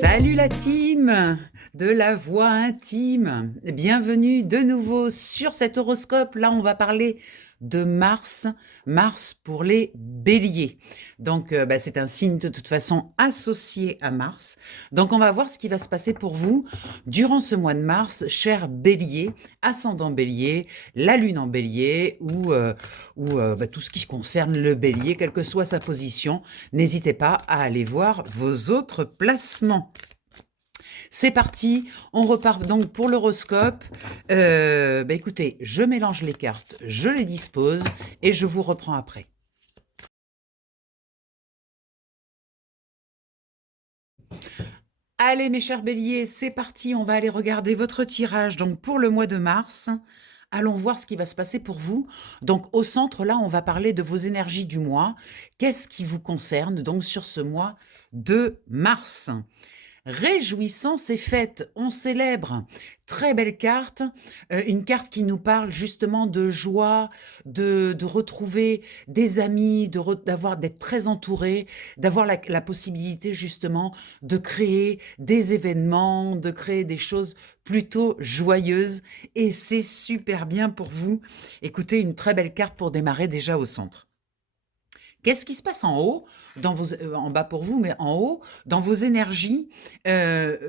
Salut la team de la voix intime. Bienvenue de nouveau sur cet horoscope. Là, on va parler de Mars. Mars pour les béliers. Donc, c'est un signe de toute façon associé à Mars. Donc, on va voir ce qui va se passer pour vous durant ce mois de mars, cher bélier, ascendant bélier, la lune en bélier ou tout ce qui concerne le bélier, quelle que soit sa position. N'hésitez pas à aller voir vos autres placements. C'est parti, on repart donc pour l'horoscope. Écoutez, je mélange les cartes, je les dispose et je vous reprends après. Allez mes chers béliers, c'est parti, on va aller regarder votre tirage donc pour le mois de mars. Allons voir ce qui va se passer pour vous. Donc au centre, là, on va parler de vos énergies du mois. Qu'est-ce qui vous concerne donc sur ce mois de mars ? Réjouissance et fête, on célèbre. Très belle carte, une carte qui nous parle justement de joie, de retrouver des amis, d'être très entouré, d'avoir la possibilité justement de créer des événements, de créer des choses plutôt joyeuses. Et c'est super bien pour vous. Écoutez, une très belle carte pour démarrer déjà au centre. Qu'est-ce qui se passe en haut, en bas pour vous, mais en haut, dans vos énergies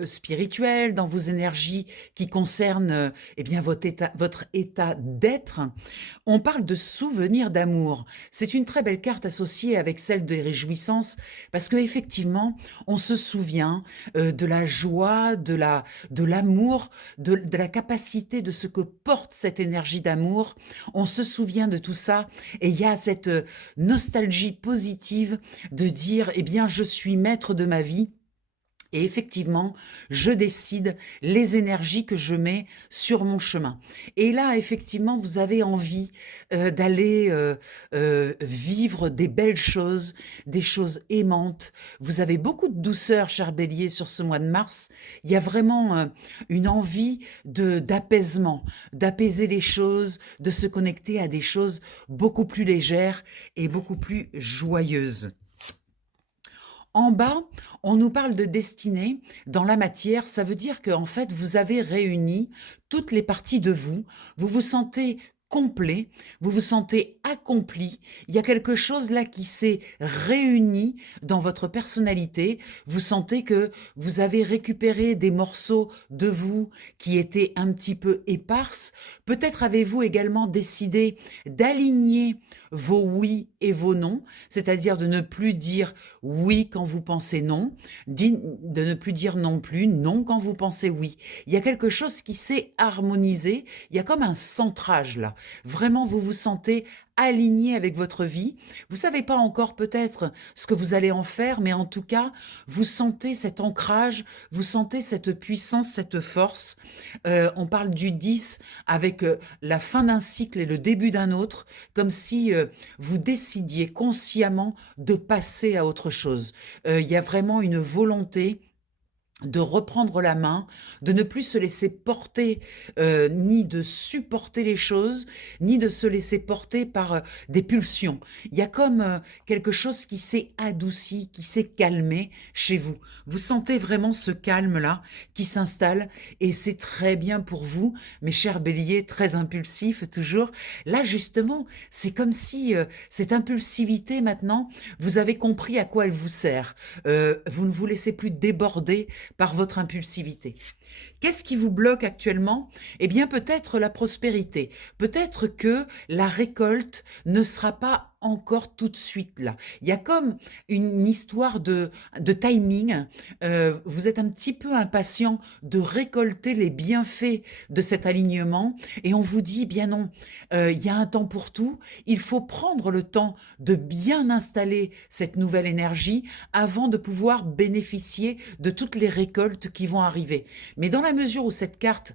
spirituelles, dans vos énergies qui concernent votre état d'être? On parle de souvenirs d'amour. C'est une très belle carte associée avec celle des réjouissances, parce qu'effectivement, on se souvient de la joie, de l'amour, de la capacité de ce que porte cette énergie d'amour. On se souvient de tout ça, et il y a cette nostalgie positive de dire, eh bien, je suis maître de ma vie. Et effectivement, je décide les énergies que je mets sur mon chemin. Et là, effectivement, vous avez envie d'aller vivre des belles choses, des choses aimantes. Vous avez beaucoup de douceur, cher bélier, sur ce mois de mars. Il y a vraiment une envie d'apaisement, d'apaiser les choses, de se connecter à des choses beaucoup plus légères et beaucoup plus joyeuses. En bas, on nous parle de destinée dans la matière. Ça veut dire qu'en fait, vous avez réuni toutes les parties de vous. Vous vous sentez complet, vous vous sentez accompli. Il y a quelque chose là qui s'est réuni dans votre personnalité. Vous sentez que vous avez récupéré des morceaux de vous qui étaient un petit peu éparses. Peut-être avez-vous également décidé d'aligner vos oui et vos non, c'est-à-dire de ne plus dire oui quand vous pensez non, de ne plus dire non plus non quand vous pensez oui. Il y a quelque chose qui s'est harmonisé, il y a comme un centrage là. Vraiment, vous vous sentez aligné avec votre vie. Vous savez pas encore peut-être ce que vous allez en faire, mais en tout cas, vous sentez cet ancrage, vous sentez cette puissance, cette force. On parle du 10 avec la fin d'un cycle et le début d'un autre, comme si vous décidiez consciemment de passer à autre chose. Il y a vraiment une volonté de reprendre la main, de ne plus se laisser porter, ni de supporter les choses, ni de se laisser porter par des pulsions. Il y a comme quelque chose qui s'est adouci, qui s'est calmé chez vous. Vous sentez vraiment ce calme-là qui s'installe et c'est très bien pour vous, mes chers béliers, très impulsifs toujours. Là, justement, c'est comme si cette impulsivité, maintenant, vous avez compris à quoi elle vous sert. Vous ne vous laissez plus déborder par votre impulsivité. Qu'est-ce qui vous bloque actuellement? Eh bien, peut-être la prospérité. Peut-être que la récolte ne sera pas encore tout de suite là. Il y a comme une histoire de timing. Vous êtes un petit peu impatient de récolter les bienfaits de cet alignement et on vous dit, bien non, il y a un temps pour tout. Il faut prendre le temps de bien installer cette nouvelle énergie avant de pouvoir bénéficier de toutes les récoltes qui vont arriver. Mais dans la mesure où cette carte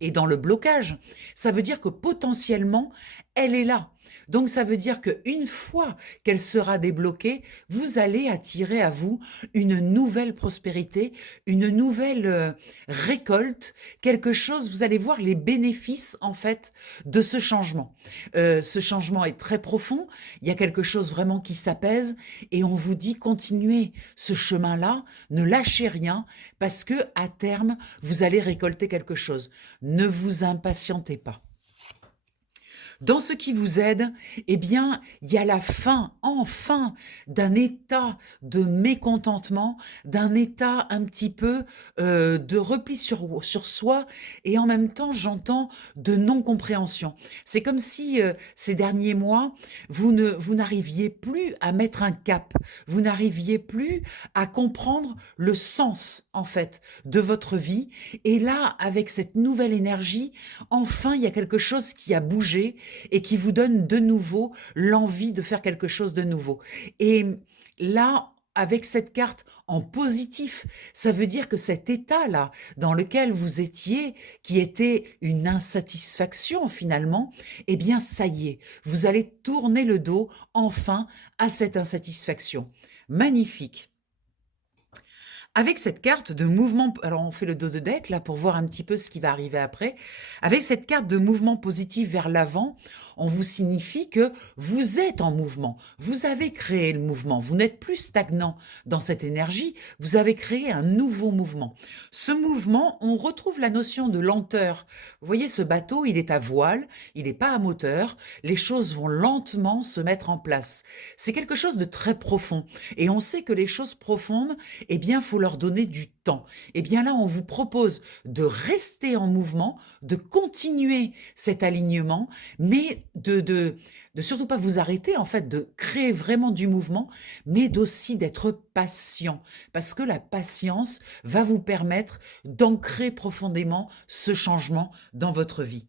est dans le blocage, ça veut dire que potentiellement, elle est là. Donc ça veut dire qu'une fois qu'elle sera débloquée, vous allez attirer à vous une nouvelle prospérité, une nouvelle récolte, quelque chose, vous allez voir les bénéfices en fait de ce changement. Ce changement est très profond, il y a quelque chose vraiment qui s'apaise et on vous dit continuez ce chemin-là, ne lâchez rien parce que à terme, vous allez récolter quelque chose. Ne vous impatientez pas. Dans ce qui vous aide, eh bien, il y a la fin, enfin, d'un état de mécontentement, d'un état un petit peu de repli sur soi et en même temps, j'entends de non-compréhension. C'est comme si ces derniers mois, vous n'arriviez plus à mettre un cap, vous n'arriviez plus à comprendre le sens, en fait, de votre vie. Et là, avec cette nouvelle énergie, enfin, il y a quelque chose qui a bougé et qui vous donne de nouveau l'envie de faire quelque chose de nouveau. Et là, avec cette carte en positif, ça veut dire que cet état-là dans lequel vous étiez, qui était une insatisfaction finalement, eh bien ça y est, vous allez tourner le dos enfin à cette insatisfaction. Magnifique. Avec cette carte de mouvement, alors on fait le dos de deck là pour voir un petit peu ce qui va arriver après. Avec cette carte de mouvement positif vers l'avant, on vous signifie que vous êtes en mouvement. Vous avez créé le mouvement. Vous n'êtes plus stagnant dans cette énergie. Vous avez créé un nouveau mouvement. Ce mouvement, on retrouve la notion de lenteur. Vous voyez, ce bateau, il est à voile, il n'est pas à moteur. Les choses vont lentement se mettre en place. C'est quelque chose de très profond. Et on sait que les choses profondes, eh bien, faut leur donner du temps. Eh bien là, on vous propose de rester en mouvement, de continuer cet alignement, mais de surtout pas vous arrêter, en fait, de créer vraiment du mouvement, mais d'aussi d'être patient, parce que la patience va vous permettre d'ancrer profondément ce changement dans votre vie.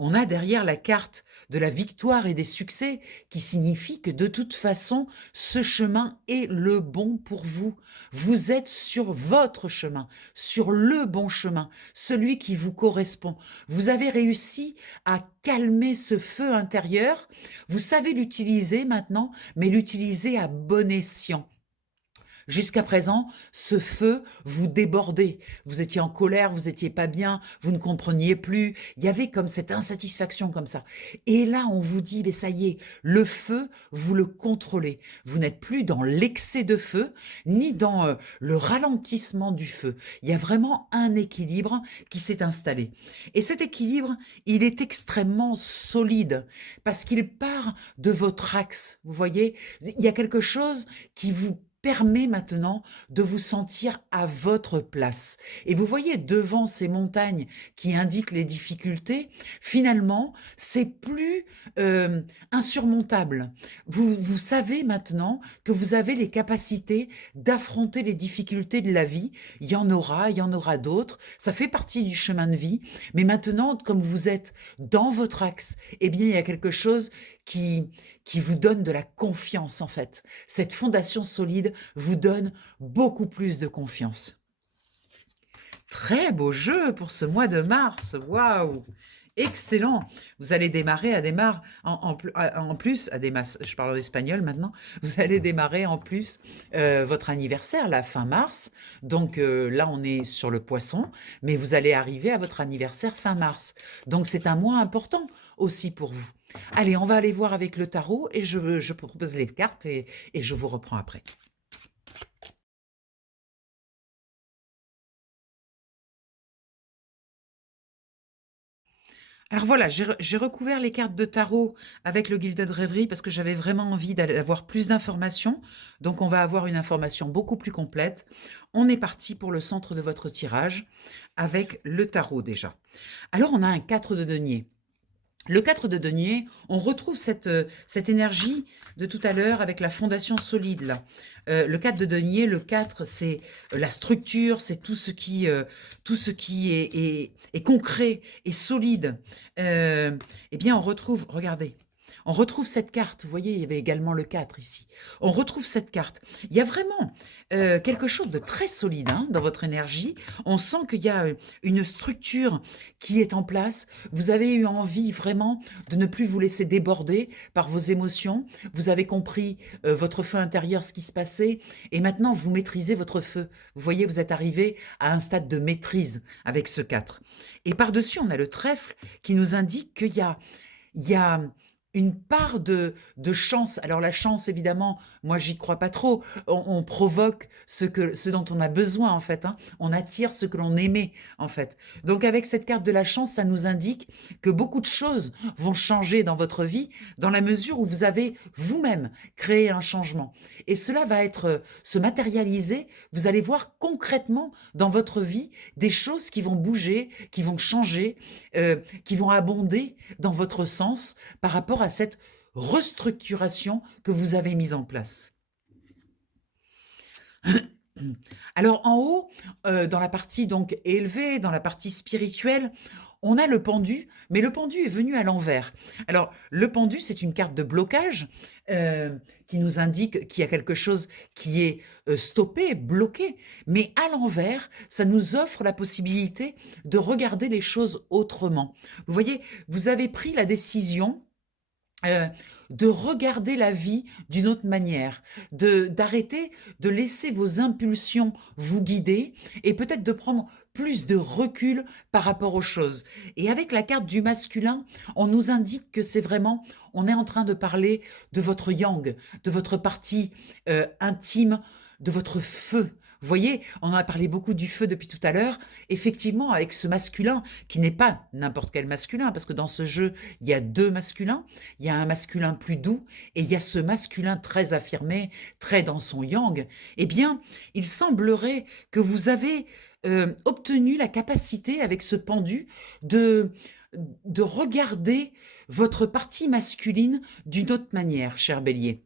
On a derrière la carte de la victoire et des succès qui signifie que de toute façon, ce chemin est le bon pour vous. Vous êtes sur votre chemin, sur le bon chemin, celui qui vous correspond. Vous avez réussi à calmer ce feu intérieur. Vous savez l'utiliser maintenant, mais l'utiliser à bon escient. Jusqu'à présent, ce feu vous débordait. Vous étiez en colère, vous étiez pas bien, vous ne compreniez plus. Il y avait comme cette insatisfaction comme ça. Et là, on vous dit, mais ça y est, le feu, vous le contrôlez. Vous n'êtes plus dans l'excès de feu, ni dans le ralentissement du feu. Il y a vraiment un équilibre qui s'est installé. Et cet équilibre, il est extrêmement solide parce qu'il part de votre axe. Vous voyez, il y a quelque chose qui vous permet maintenant de vous sentir à votre place. Et vous voyez devant ces montagnes qui indiquent les difficultés, finalement, c'est plus insurmontable. Vous savez maintenant que vous avez les capacités d'affronter les difficultés de la vie. Il y en aura d'autres. Ça fait partie du chemin de vie. Mais maintenant, comme vous êtes dans votre axe, eh bien, il y a quelque chose qui vous donne de la confiance en fait. Cette fondation solide vous donne beaucoup plus de confiance. Très beau jeu pour ce mois de mars, waouh! Excellent. Vous allez démarrer en plus, je parle en espagnol maintenant, vous allez démarrer en plus votre anniversaire, la fin mars. Donc là, on est sur le poisson, mais vous allez arriver à votre anniversaire fin mars. Donc c'est un mois important aussi pour vous. Allez, on va aller voir avec le tarot et je propose les cartes et je vous reprends après. Alors voilà, j'ai recouvert les cartes de tarot avec le Gilded Rêverie parce que j'avais vraiment envie d'avoir plus d'informations. Donc on va avoir une information beaucoup plus complète. On est parti pour le centre de votre tirage avec le tarot déjà. Alors on a un 4 de denier. Le 4 de denier, on retrouve cette énergie de tout à l'heure avec la fondation solide. Là. Le 4 de denier, le 4, c'est la structure, c'est tout ce qui est concret et solide. Eh bien, on retrouve, regardez, On retrouve cette carte, vous voyez, il y avait également le 4 ici. On retrouve cette carte. Il y a vraiment quelque chose de très solide hein, dans votre énergie. On sent qu'il y a une structure qui est en place. Vous avez eu envie vraiment de ne plus vous laisser déborder par vos émotions. Vous avez compris votre feu intérieur, ce qui se passait, et maintenant vous maîtrisez votre feu. Vous voyez, vous êtes arrivé à un stade de maîtrise avec ce 4. Et par-dessus, on a le trèfle qui nous indique qu'il y a une part de chance. Alors la chance, évidemment, moi j'y crois pas trop. On provoque ce dont on a besoin en fait. Hein. On attire ce que l'on aimait en fait. Donc avec cette carte de la chance, ça nous indique que beaucoup de choses vont changer dans votre vie dans la mesure où vous avez vous-même créé un changement. Et cela va se matérialiser. Vous allez voir concrètement dans votre vie des choses qui vont bouger, qui vont changer, qui vont abonder dans votre sens par rapport à cette restructuration que vous avez mise en place. Alors en haut, dans la partie donc élevée, dans la partie spirituelle, on a le pendu, mais le pendu est venu à l'envers. Alors le pendu, c'est une carte de blocage qui nous indique qu'il y a quelque chose qui est stoppé, bloqué, mais à l'envers, ça nous offre la possibilité de regarder les choses autrement. Vous voyez, vous avez pris la décision Heu, de regarder la vie d'une autre manière, d'arrêter de laisser vos impulsions vous guider et peut-être de prendre plus de recul par rapport aux choses. Et avec la carte du masculin, on nous indique que c'est vraiment on est en train de parler de votre yang, de votre partie, intime, de votre feu. Vous voyez, on en a parlé beaucoup du feu depuis tout à l'heure. Effectivement, avec ce masculin qui n'est pas n'importe quel masculin, parce que dans ce jeu, il y a 2 masculins. Il y a un masculin plus doux et il y a ce masculin très affirmé, très dans son yang. Eh bien, il semblerait que vous avez obtenu la capacité avec ce pendu de de regarder votre partie masculine d'une autre manière, cher Bélier.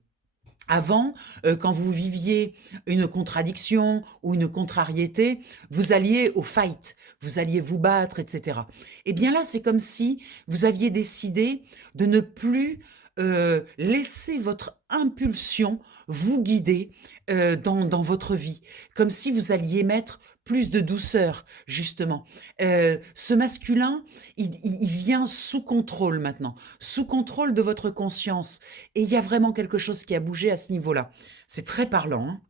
Avant, quand vous viviez une contradiction ou une contrariété, vous alliez au fight, vous alliez vous battre, et cetera. Eh bien là, c'est comme si vous aviez décidé de ne plus, laisser votre impulsion vous guider, dans votre vie. Comme si vous alliez mettre plus de douceur, justement. Ce masculin, il vient sous contrôle maintenant, sous contrôle de votre conscience. Et il y a vraiment quelque chose qui a bougé à ce niveau-là. C'est très parlant, hein.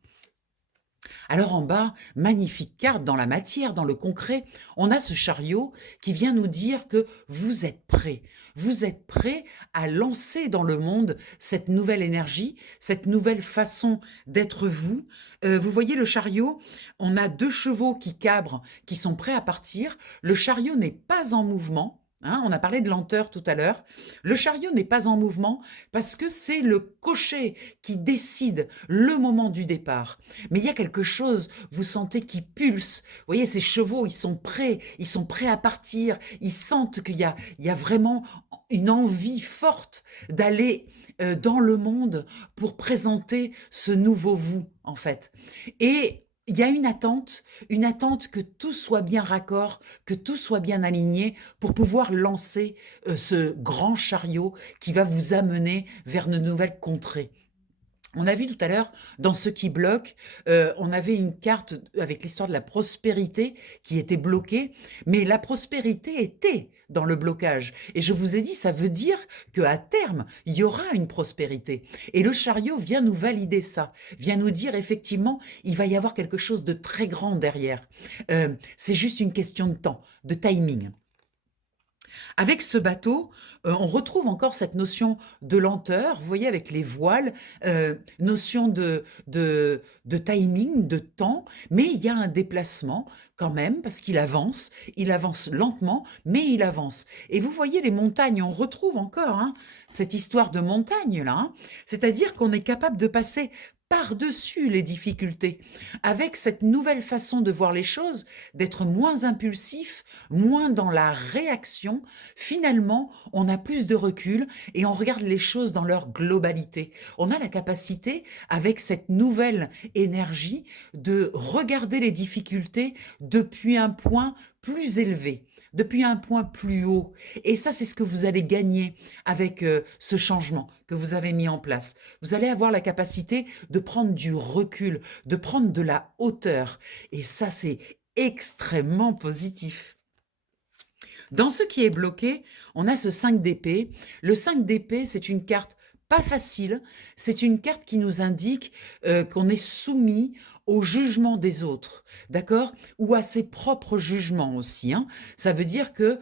Alors en bas, magnifique carte dans la matière, dans le concret, on a ce chariot qui vient nous dire que vous êtes prêt. Vous êtes prêt à lancer dans le monde cette nouvelle énergie, cette nouvelle façon d'être vous. Vous voyez le chariot, on a 2 chevaux qui cabrent, qui sont prêts à partir. Le chariot n'est pas en mouvement. Hein, on a parlé de lenteur tout à l'heure. Le chariot n'est pas en mouvement parce que c'est le cocher qui décide le moment du départ. Mais il y a quelque chose, vous sentez qui pulse. Vous voyez, ces chevaux, ils sont prêts à partir. Ils sentent qu'il y a vraiment une envie forte d'aller dans le monde pour présenter ce nouveau vous, en fait. Et il y a une attente que tout soit bien raccord, que tout soit bien aligné pour pouvoir lancer ce grand chariot qui va vous amener vers de nouvelles contrées. On a vu tout à l'heure, dans ce qui bloque, on avait une carte avec l'histoire de la prospérité qui était bloquée, mais la prospérité était dans le blocage. Et je vous ai dit, ça veut dire qu'à terme, il y aura une prospérité. Et le chariot vient nous valider ça, vient nous dire effectivement, il va y avoir quelque chose de très grand derrière. C'est juste une question de temps, de timing. Avec ce bateau, on retrouve encore cette notion de lenteur, vous voyez, avec les voiles, notion de timing, de temps, mais il y a un déplacement quand même, parce qu'il avance lentement, mais il avance. Et vous voyez les montagnes, on retrouve encore hein, cette histoire de montagne là, hein. C'est-à-dire qu'on est capable de passer par-dessus les difficultés, avec cette nouvelle façon de voir les choses, d'être moins impulsif, moins dans la réaction. Finalement, on a plus de recul et on regarde les choses dans leur globalité. On a la capacité, avec cette nouvelle énergie, de regarder les difficultés depuis un point plus élevé. depuis un point plus haut. Et ça, c'est ce que vous allez gagner avec ce changement que vous avez mis en place. Vous allez avoir la capacité de prendre du recul, de prendre de la hauteur. Et ça, c'est extrêmement positif. Dans ce qui est bloqué, on a ce 5 d'épée. Le 5 d'épée, c'est une carte pas facile. C'est une carte qui nous indique qu'on est soumis au jugement des autres, d'accord? Ou à ses propres jugements aussi, hein. Ça veut dire que,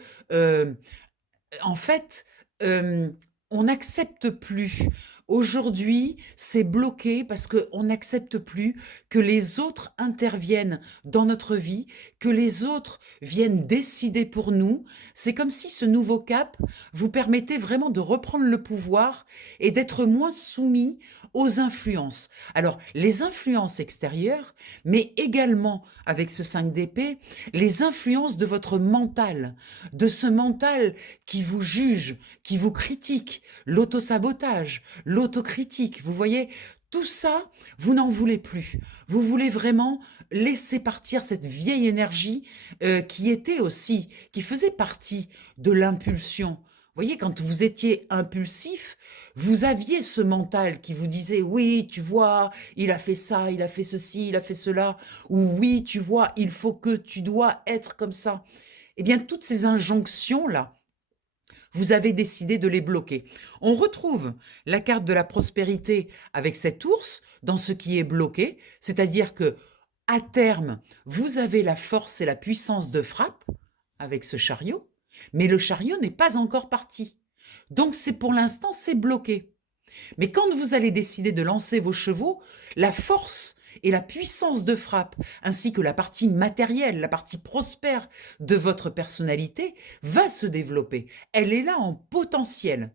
en fait, on n'accepte plus. Aujourd'hui, c'est bloqué parce qu'on n'accepte plus que les autres interviennent dans notre vie, que les autres viennent décider pour nous. C'est comme si ce nouveau cap vous permettait vraiment de reprendre le pouvoir et d'être moins soumis aux influences. Alors, les influences extérieures, mais également avec ce 5 d'épée, les influences de votre mental, de ce mental qui vous juge, qui vous critique, l'autosabotage, l'autocritique, vous voyez, tout ça, vous n'en voulez plus. Vous voulez vraiment laisser partir cette vieille énergie qui était aussi, qui faisait partie de l'impulsion. Vous voyez, quand vous étiez impulsif, vous aviez ce mental qui vous disait, oui, tu vois, il a fait ça, il a fait ceci, il a fait cela, ou oui, tu vois, il faut que tu dois être comme ça. Eh bien, toutes ces injonctions-là, vous avez décidé de les bloquer. On retrouve la carte de la prospérité avec cet ours dans ce qui est bloqué, c'est-à-dire que à terme, vous avez la force et la puissance de frappe avec ce chariot, mais le chariot n'est pas encore parti. Donc c'est pour l'instant, c'est bloqué. Mais quand vous allez décider de lancer vos chevaux, la force et la puissance de frappe, ainsi que la partie matérielle, la partie prospère de votre personnalité, va se développer. Elle est là en potentiel.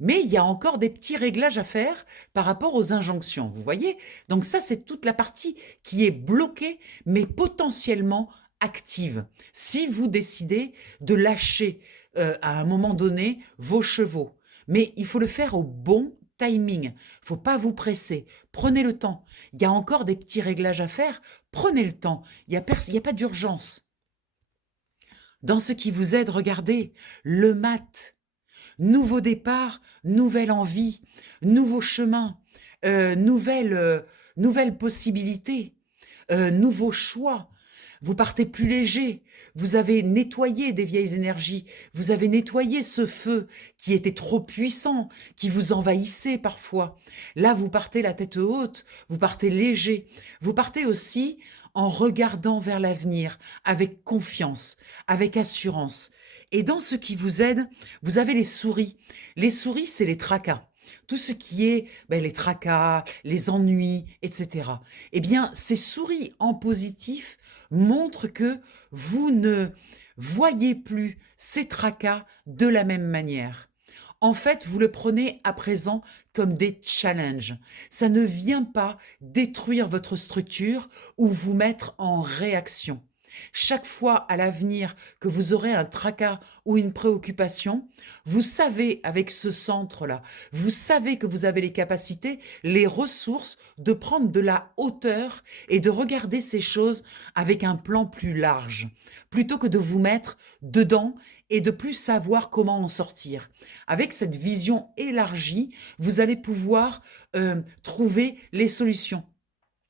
Mais il y a encore des petits réglages à faire par rapport aux injonctions, vous voyez? Donc ça, c'est toute la partie qui est bloquée, mais potentiellement active. Si vous décidez de lâcher à un moment donné vos chevaux, mais il faut le faire au bon timing. Faut pas vous presser. Prenez le temps. Il y a encore des petits réglages à faire. Prenez le temps. Il y a pas d'urgence. Dans ce qui vous aide, regardez, le mat. Nouveau départ, nouvelle envie, nouveau chemin, nouvelle possibilité, nouveau choix. Vous partez plus léger, vous avez nettoyé des vieilles énergies, vous avez nettoyé ce feu qui était trop puissant, qui vous envahissait parfois. Là, vous partez la tête haute, vous partez léger, vous partez aussi en regardant vers l'avenir, avec confiance, avec assurance. Et dans ce qui vous aide, vous avez les souris. Les souris, c'est les tracas. Tout ce qui est les tracas, les ennuis, etc. Eh bien, ces souris en positif montrent que vous ne voyez plus ces tracas de la même manière. En fait, vous le prenez à présent comme des challenges. Ça ne vient pas détruire votre structure ou vous mettre en réaction. Chaque fois à l'avenir que vous aurez un tracas ou une préoccupation, vous savez avec ce centre-là, vous savez que vous avez les capacités, les ressources de prendre de la hauteur et de regarder ces choses avec un plan plus large, plutôt que de vous mettre dedans et de plus savoir comment en sortir. Avec cette vision élargie, vous allez pouvoir trouver les solutions.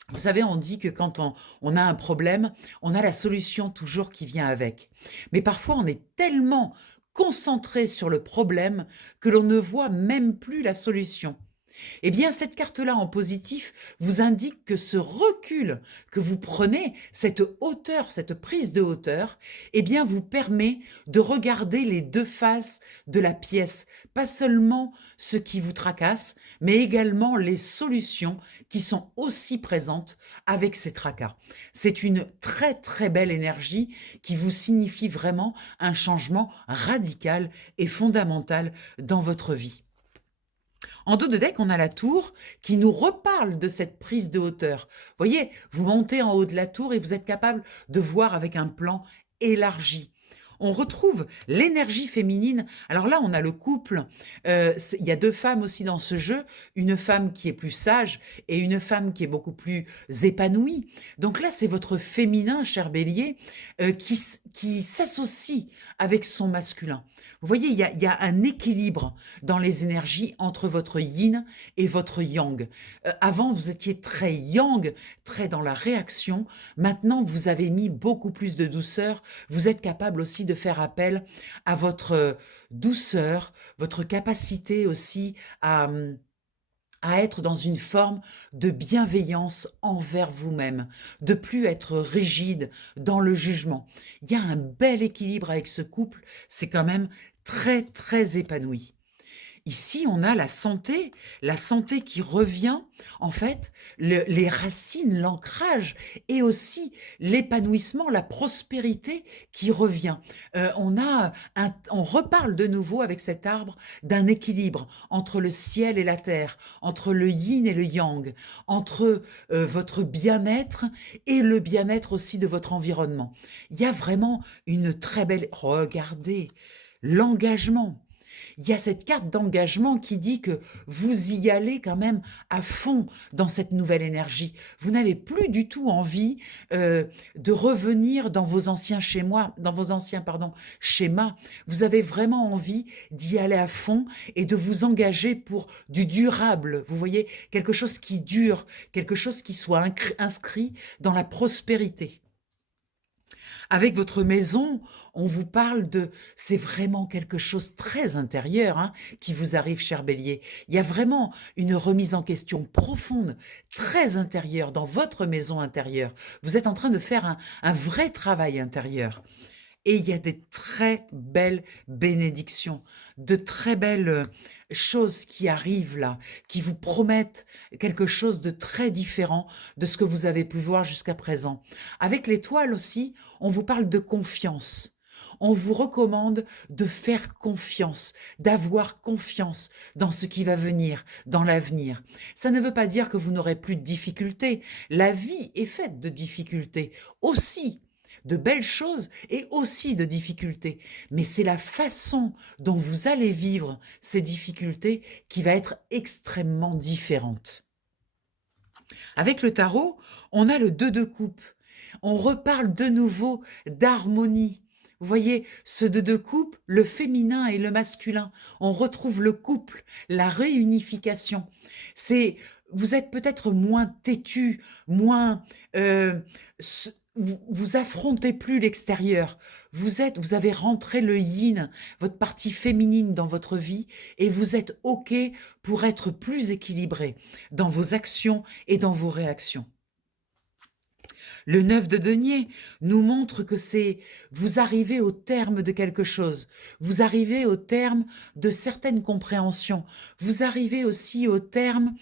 Vous savez, on dit que quand on a un problème, on a la solution toujours qui vient avec. Mais parfois, on est tellement concentré sur le problème que l'on ne voit même plus la solution. Eh bien, cette carte-là en positif vous indique que ce recul que vous prenez, cette hauteur, cette prise de hauteur, eh bien, vous permet de regarder les deux faces de la pièce, pas seulement ce qui vous tracasse, mais également les solutions qui sont aussi présentes avec ces tracas. C'est une très très belle énergie qui vous signifie vraiment un changement radical et fondamental dans votre vie. En dos de deck, on a la tour qui nous reparle de cette prise de hauteur. Vous voyez, vous montez en haut de la tour et vous êtes capable de voir avec un plan élargi. on retrouve l'énergie féminine. Alors là, on a le couple. Il y a deux femmes aussi dans ce jeu, une femme qui est plus sage et une femme qui est beaucoup plus épanouie. Donc là, c'est votre féminin, cher Bélier, qui s'associe avec son masculin. Vous voyez, il y a un équilibre dans les énergies entre votre yin et votre yang. Avant, vous étiez très yang, très dans la réaction. Maintenant, vous avez mis beaucoup plus de douceur. Vous êtes capable aussi de faire appel à votre douceur, votre capacité aussi à être dans une forme de bienveillance envers vous-même, de plus être rigide dans le jugement. Il y a un bel équilibre avec ce couple, c'est quand même très, très épanoui. Ici, on a la santé qui revient, en fait, les racines, l'ancrage et aussi l'épanouissement, la prospérité qui revient. On reparle de nouveau avec cet arbre d'un équilibre entre le ciel et la terre, entre le yin et le yang, entre votre bien-être et le bien-être aussi de votre environnement. Il y a vraiment une très belle... Regardez, l'engagement. Il y a cette carte d'engagement qui dit que vous y allez quand même à fond dans cette nouvelle énergie. Vous n'avez plus du tout envie de revenir dans vos anciens schémas. Vous avez vraiment envie d'y aller à fond et de vous engager pour du durable. Vous voyez, quelque chose qui dure, quelque chose qui soit inscrit dans la prospérité. Avec votre maison, on vous parle c'est vraiment quelque chose de très intérieur qui vous arrive, cher Bélier. Il y a vraiment une remise en question profonde, très intérieure dans votre maison intérieure. Vous êtes en train de faire un vrai travail intérieur. Et il y a des très belles bénédictions, de très belles choses qui arrivent là, qui vous promettent quelque chose de très différent de ce que vous avez pu voir jusqu'à présent. Avec l'étoile aussi, on vous parle de confiance. On vous recommande de faire confiance, d'avoir confiance dans ce qui va venir, dans l'avenir. Ça ne veut pas dire que vous n'aurez plus de difficultés. La vie est faite de difficultés aussi, de belles choses et aussi de difficultés. Mais c'est la façon dont vous allez vivre ces difficultés qui va être extrêmement différente. Avec le tarot, on a le 2 de coupe. On reparle de nouveau d'harmonie. Vous voyez, ce 2 de coupe, le féminin et le masculin. On retrouve le couple, la réunification. Vous êtes peut-être moins têtu, moins... vous affrontez plus l'extérieur. Vous avez rentré le yin, votre partie féminine dans votre vie, et vous êtes OK pour être plus équilibré dans vos actions et dans vos réactions. Le 9 de denier nous montre que vous arrivez au terme de quelque chose, vous arrivez au terme de certaines compréhensions, vous arrivez aussi au terme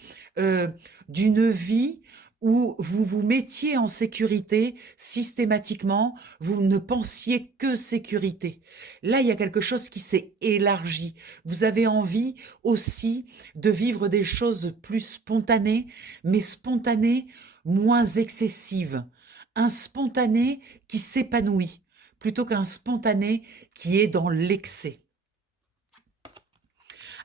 d'une vie où vous vous mettiez en sécurité systématiquement, vous ne pensiez que sécurité. Là, il y a quelque chose qui s'est élargi. Vous avez envie aussi de vivre des choses plus spontanées, mais spontanées, moins excessives. Un spontané qui s'épanouit, plutôt qu'un spontané qui est dans l'excès.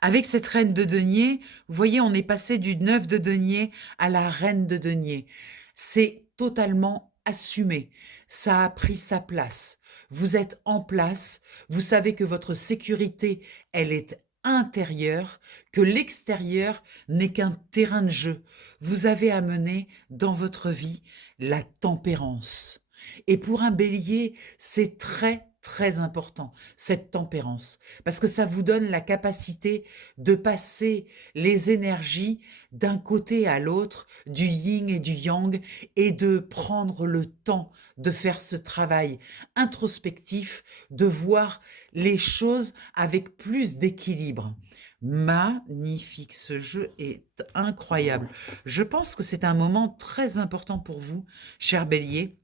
Avec cette reine de denier, vous voyez, on est passé du 9 de denier à la reine de denier. C'est totalement assumé. Ça a pris sa place. Vous êtes en place. Vous savez que votre sécurité, elle est intérieure, que l'extérieur n'est qu'un terrain de jeu. Vous avez amené dans votre vie la tempérance. Et pour un bélier, c'est très, très important, cette tempérance, parce que ça vous donne la capacité de passer les énergies d'un côté à l'autre, du yin et du yang, et de prendre le temps de faire ce travail introspectif, de voir les choses avec plus d'équilibre. Magnifique, ce jeu est incroyable. Je pense que c'est un moment très important pour vous, cher Bélier,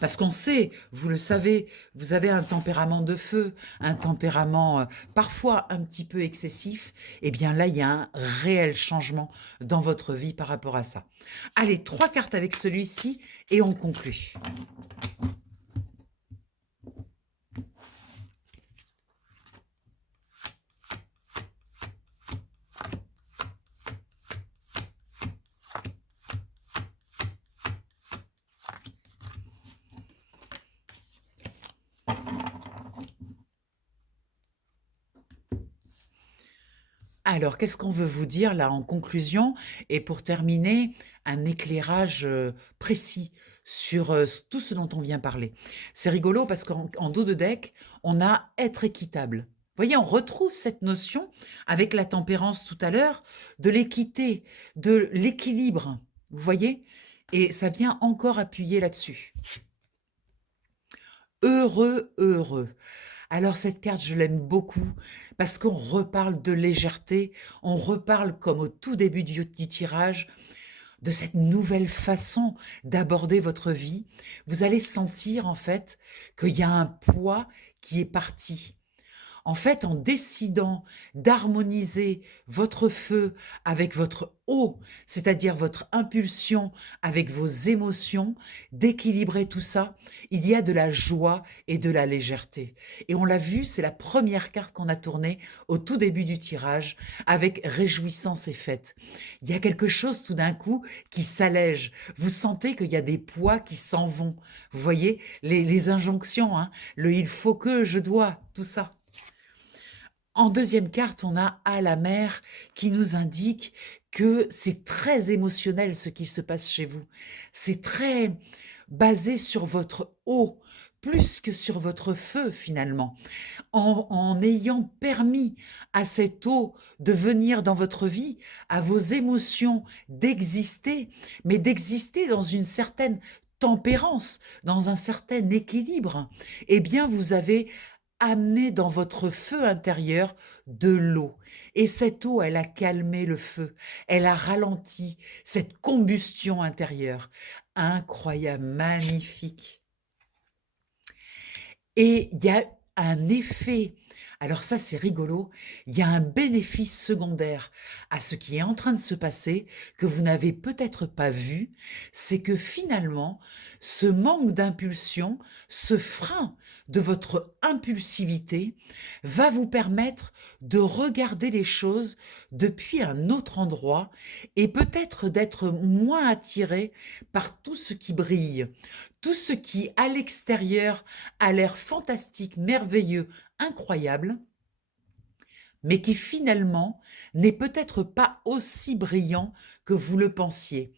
parce qu'on sait, vous le savez, vous avez un tempérament de feu, un tempérament parfois un petit peu excessif. Eh bien là, il y a un réel changement dans votre vie par rapport à ça. Allez, 3 cartes avec celui-ci et on conclut. Alors, qu'est-ce qu'on veut vous dire là en conclusion et pour terminer, un éclairage, précis sur, tout ce dont on vient parler. C'est rigolo parce qu'en dos de deck, on a être équitable. Vous voyez, on retrouve cette notion avec la tempérance tout à l'heure, de l'équité, de l'équilibre, vous voyez? Et ça vient encore appuyer là-dessus. Heureux, heureux. Alors cette carte, je l'aime beaucoup parce qu'on reparle de légèreté, on reparle comme au tout début du tirage, de cette nouvelle façon d'aborder votre vie. Vous allez sentir en fait qu'il y a un poids qui est parti. En fait, en décidant d'harmoniser votre feu avec votre eau, c'est-à-dire votre impulsion avec vos émotions, d'équilibrer tout ça, il y a de la joie et de la légèreté. Et on l'a vu, c'est la première carte qu'on a tournée au tout début du tirage avec réjouissance et fête. Il y a quelque chose tout d'un coup qui s'allège. Vous sentez qu'il y a des poids qui s'en vont. Vous voyez les injonctions, hein, le il faut que, je dois, tout ça. En deuxième carte, on a à la mer qui nous indique que c'est très émotionnel ce qui se passe chez vous. C'est très basé sur votre eau, plus que sur votre feu finalement. En ayant permis à cette eau de venir dans votre vie, à vos émotions d'exister, mais d'exister dans une certaine tempérance, dans un certain équilibre, eh bien vous avez amener dans votre feu intérieur de l'eau. Et cette eau, elle a calmé le feu, elle a ralenti cette combustion intérieure. Incroyable, magnifique. Et il y a un effet, alors ça c'est rigolo, il y a un bénéfice secondaire à ce qui est en train de se passer que vous n'avez peut-être pas vu, c'est que finalement, ce manque d'impulsion, ce frein de votre impulsivité va vous permettre de regarder les choses depuis un autre endroit et peut-être d'être moins attiré par tout ce qui brille, tout ce qui à l'extérieur a l'air fantastique, merveilleux, incroyable, mais qui finalement n'est peut-être pas aussi brillant que vous le pensiez.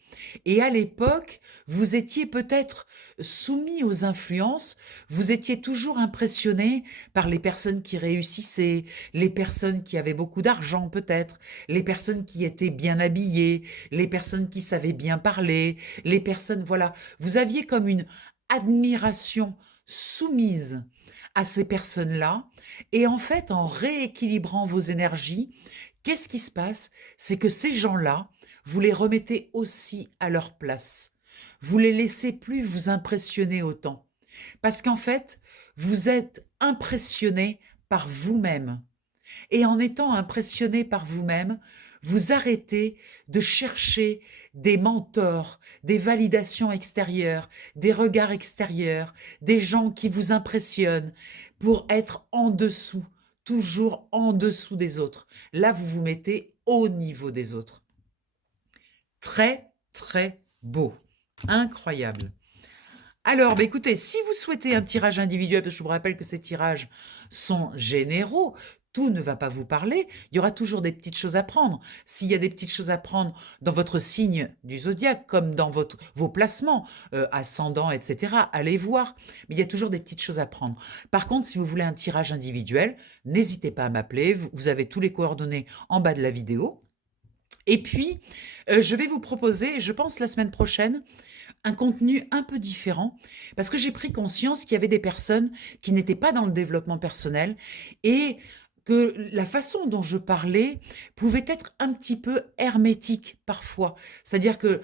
Et à l'époque, vous étiez peut-être soumis aux influences, vous étiez toujours impressionné par les personnes qui réussissaient, les personnes qui avaient beaucoup d'argent peut-être, les personnes qui étaient bien habillées, les personnes qui savaient bien parler, les personnes, voilà. Vous aviez comme une admiration soumise à ces personnes-là et en fait, en rééquilibrant vos énergies, qu'est-ce qui se passe? C'est que ces gens-là, vous les remettez aussi à leur place. Vous les laissez plus vous impressionner autant. Parce qu'en fait, vous êtes impressionné par vous-même. Et en étant impressionné par vous-même, vous arrêtez de chercher des mentors, des validations extérieures, des regards extérieurs, des gens qui vous impressionnent pour être en dessous, toujours en dessous des autres. Là, vous vous mettez au niveau des autres. Très, très beau. Incroyable. Alors, bah, écoutez, si vous souhaitez un tirage individuel, parce que je vous rappelle que ces tirages sont généraux, tout ne va pas vous parler, il y aura toujours des petites choses à prendre. S'il y a des petites choses à prendre dans votre signe du zodiaque, comme dans vos placements, ascendant, etc., allez voir, mais il y a toujours des petites choses à prendre. Par contre, si vous voulez un tirage individuel, n'hésitez pas à m'appeler, vous avez tous les coordonnées en bas de la vidéo. Et puis, je vais vous proposer, je pense la semaine prochaine, un contenu un peu différent, parce que j'ai pris conscience qu'il y avait des personnes qui n'étaient pas dans le développement personnel et que la façon dont je parlais pouvait être un petit peu hermétique parfois. C'est-à-dire que,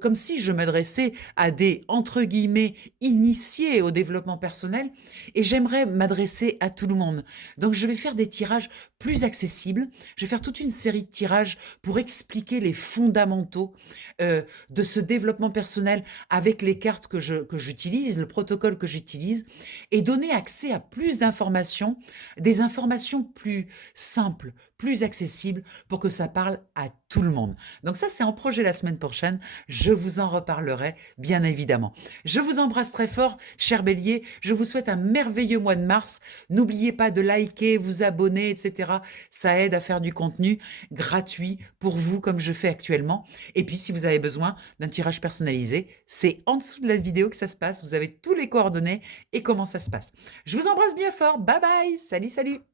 comme si je m'adressais à des, entre guillemets, initiés au développement personnel, et j'aimerais m'adresser à tout le monde. Donc je vais faire des tirages plus accessibles, je vais faire toute une série de tirages pour expliquer les fondamentaux de ce développement personnel avec les cartes que j'utilise, le protocole que j'utilise, et donner accès à plus d'informations, des informations façon plus simple, plus accessible pour que ça parle à tout le monde. Donc ça, c'est en projet la semaine prochaine. Je vous en reparlerai, bien évidemment. Je vous embrasse très fort, cher Bélier. Je vous souhaite un merveilleux mois de mars. N'oubliez pas de liker, vous abonner, etc. Ça aide à faire du contenu gratuit pour vous, comme je fais actuellement. Et puis, si vous avez besoin d'un tirage personnalisé, c'est en dessous de la vidéo que ça se passe. Vous avez tous les coordonnées et comment ça se passe. Je vous embrasse bien fort. Bye bye. Salut, salut.